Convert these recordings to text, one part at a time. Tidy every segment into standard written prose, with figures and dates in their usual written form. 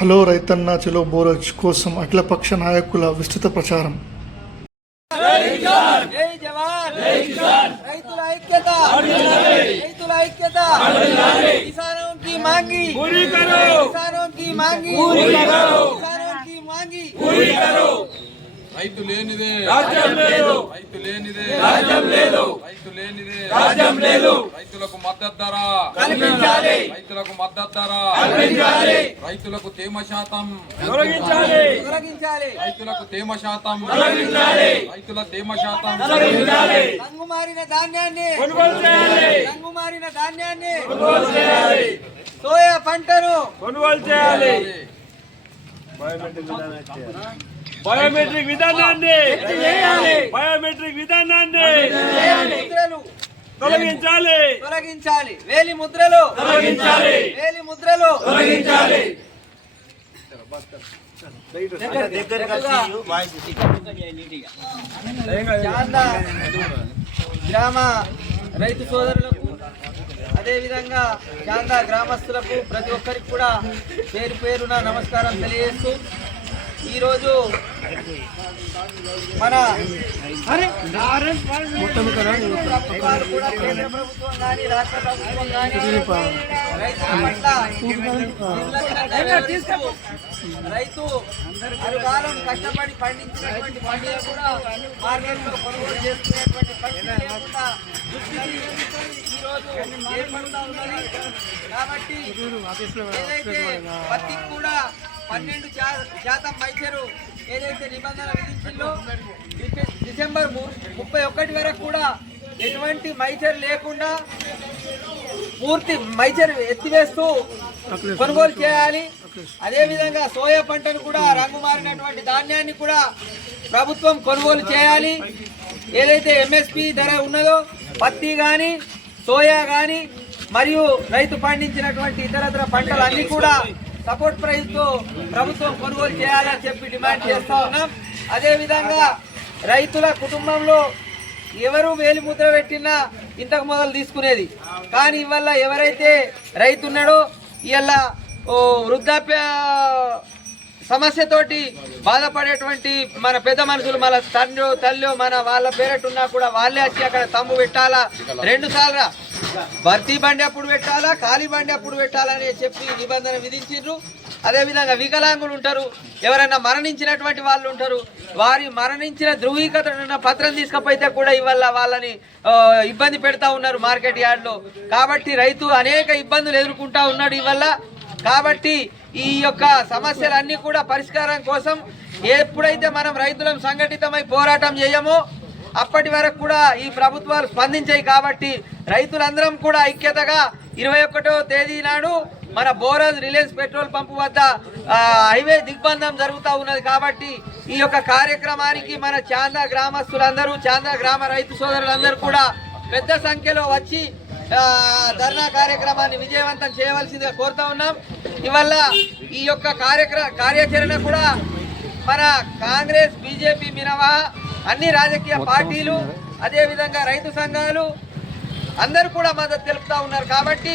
Hello రైతన్న చలో బోరజ్ కోసం అఖిలపక్ష నాయకుల విస్తృత ప్రచారం. రైతు లేనిదే రాజ్యం లేదు, రైతు లేనిదే రాజ్యం లేదు, రైతు లేనిదే రాజ్యం లేదు. రైతులకు మద్దతు ధర కల్పించాలి, రైతులకు మద్దతు ధర కల్పించాలి. రైతులకు తేమ శాతం తొలగించాలి, రైతులకు తేమ శాతం తొలగించాలి, రైతుల తేమ శాతం తొలగించాలి. రంగుమారిన ధాన్యాన్ని కొనుగోలు చేయాలి, రంగుమారిన ధాన్యాన్ని కొనుగోలు చేయాలి. సోయా పంటను కొనుగోలు చేయాలి. బయోమెట్రిక్ విధానాన్ని తొలగించాలి, తొలగించాలి. వేలి ముద్రలు తొలగించాలి, వేలి ముద్రలు తొలగించాలి. చాందా గ్రామ రైతు సోదరులకు అదేవిధంగా చాందా గ్రామస్తులకు ప్రతి ఒక్కరికి కూడా పేరు పేరున నమస్కారం తెలియజేస్తూ ఈరోజు మన ప్రభుత్వాలు కూడా కేంద్ర ప్రభుత్వం కానీ రాష్ట్ర ప్రభుత్వం కానీ రైతుల పట్ల రైతు అరుగాలం కష్టపడి పండించినటువంటి పంటలు కూడా మార్కెట్లో కొనుగోలు చేసుకునేటువంటి పరిస్థితి లేకుండా దుస్థితి ఈరోజు ఏర్పడుతూ ఉన్నది. కాబట్టి ఏదైతే పత్తికి కూడా 12% మైచరు ఏదైతే నిబంధన విధించిందో డిసెంబర్ 31 వరకు కూడా ఎటువంటి మైచర్ లేకుండా పూర్తి మైచర్ ఎత్తివేస్తూ కొనుగోలు చేయాలి. అదేవిధంగా సోయా పంటను కూడా రంగు మారినటువంటి ధాన్యాన్ని కూడా ప్రభుత్వం కొనుగోలు చేయాలి. ఏదైతే ఎంఎస్పి ధర ఉన్నదో పత్తి కానీ సోయా కానీ మరియు రైతు పండించినటువంటి ఇతరత్ర పంటలన్నీ కూడా సపోర్ట్ ప్రైస్ తో ప్రభుత్వం కొనుగోలు చేయాలని చెప్పి డిమాండ్ చేస్తా ఉన్నాం. అదేవిధంగా రైతుల కుటుంబంలో ఎవరు వేలి ముద్ర పెట్టినా ఇంతకు మొదలు తీసుకునేది, కానీ ఇవాళ ఎవరైతే రైతు ఉన్నాడో ఇవాళ వృద్ధాప్య సమస్యతోటి బాధపడేటువంటి మన పెద్ద మనుషులు మన తండ్రి తల్లి మన వాళ్ళ పేరట్టున్నా కూడా వాళ్ళే వచ్చి అక్కడ తమ్ము పెట్టాలా, 2 సార్లు భర్తీ బండి అప్పుడు పెట్టాలా, ఖాళీ బండి అప్పుడు పెట్టాలని చెప్పి నిబంధన విధించారు. అదేవిధంగా వికలాంగులు ఉంటారు, ఎవరైనా మరణించినటువంటి వాళ్ళు ఉంటారు, వారి మరణించిన ధృవీకరణ పత్రం తీసుకపోతే కూడా ఇవాళ వాళ్ళని ఇబ్బంది పెడతా ఉన్నారు మార్కెట్ యార్డ్లో. కాబట్టి రైతు అనేక ఇబ్బందులు ఎదుర్కొంటా ఉన్నాడు ఇవాళ. కాబట్టి ఈ యొక్క సమస్యలన్నీ కూడా పరిష్కారం కోసం ఎప్పుడైతే మనం రైతులం సంఘటితమై పోరాటం చేయమో అప్పటి వరకు కూడా ఈ ప్రభుత్వాలు స్పందించాయి. కాబట్టి రైతులందరం కూడా ఐక్యతగా 21వ తేదీ నాడు మన బోరజ్ రిలయన్స్ పెట్రోల్ పంపు వద్ద హైవే దిగ్బంధం జరుగుతూ ఉన్నది. కాబట్టి ఈ యొక్క కార్యక్రమానికి మన చాందా గ్రామస్తులందరూ చాందా గ్రామ రైతు సోదరులందరూ కూడా పెద్ద సంఖ్యలో వచ్చి ధర్నా కార్యక్రమాన్ని విజయవంతం చేయవలసిందిగా కోరుతా ఉన్నాం. ఇవల్ల ఈ యొక్క కార్యాచరణ కూడా మన కాంగ్రెస్ బీజేపీ మినహా అన్ని రాజకీయ పార్టీలు అదేవిధంగా రైతు సంఘాలు అందరూ కూడా మద్దతు తెలుపుతా ఉన్నారు. కాబట్టి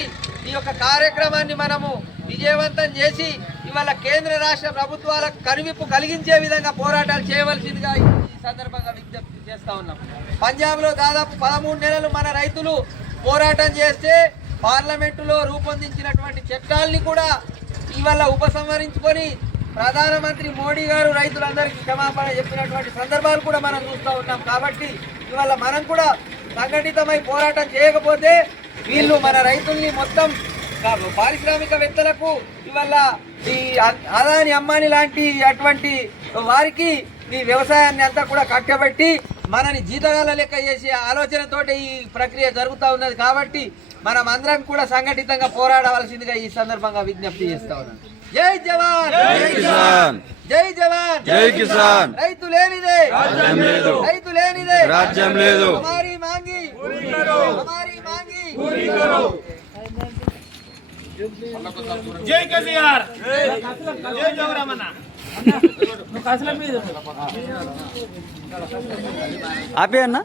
ఈ యొక్క కార్యక్రమాన్ని మనము విజయవంతం చేసి ఇవాళ కేంద్ర రాష్ట్ర ప్రభుత్వాలకు కనువిప్పు కలిగించే విధంగా పోరాటాలు చేయవలసిందిగా ఈ సందర్భంగా విజ్ఞప్తి చేస్తా ఉన్నాం. పంజాబ్లో దాదాపు 13 నెలలు మన రైతులు పోరాటం చేస్తే పార్లమెంటులో రూపొందించినటువంటి చట్టాలని కూడా ఇవాళ ఉపసంహరించుకొని ప్రధానమంత్రి మోడీ గారు రైతులందరికీ క్షమాపణ చెప్పినటువంటి సందర్భాలు కూడా మనం చూస్తూ ఉన్నాం. కాబట్టి ఇవాళ మనం కూడా సంఘటితమై పోరాటం చేయకపోతే వీళ్ళు మన రైతుల్ని మొత్తం పారిశ్రామికవేత్తలకు ఇవాళ ఈ అదాని అంబానీ లాంటి అటువంటి వారికి ఈ వ్యవసాయాన్ని అంతా కూడా కట్టబెట్టి మనని జీతగాల లెక్క చేసే ఆలోచనతోటి ఈ ప్రక్రియ జరుగుతూ ఉన్నది. కాబట్టి మనం అందరం కూడా సంఘటితంగా పోరాడవలసిందిగా ఈ సందర్భంగా విజ్ఞప్తి చేస్తా ఉన్నాం. జై జవాన్, జై కిసాన్, జై జవాన్, జై కిసాన్. రైతు లేనిదే రాజ్యం లేదు, రైతు లేనిదే రాజ్యం లేదు. హమారీ మాంగి పూరీ కరో, హమారీ మాంగి పూరీ కరో. జై కేసీఆర్, జై జోగురామన్న. ఆపే అన్న.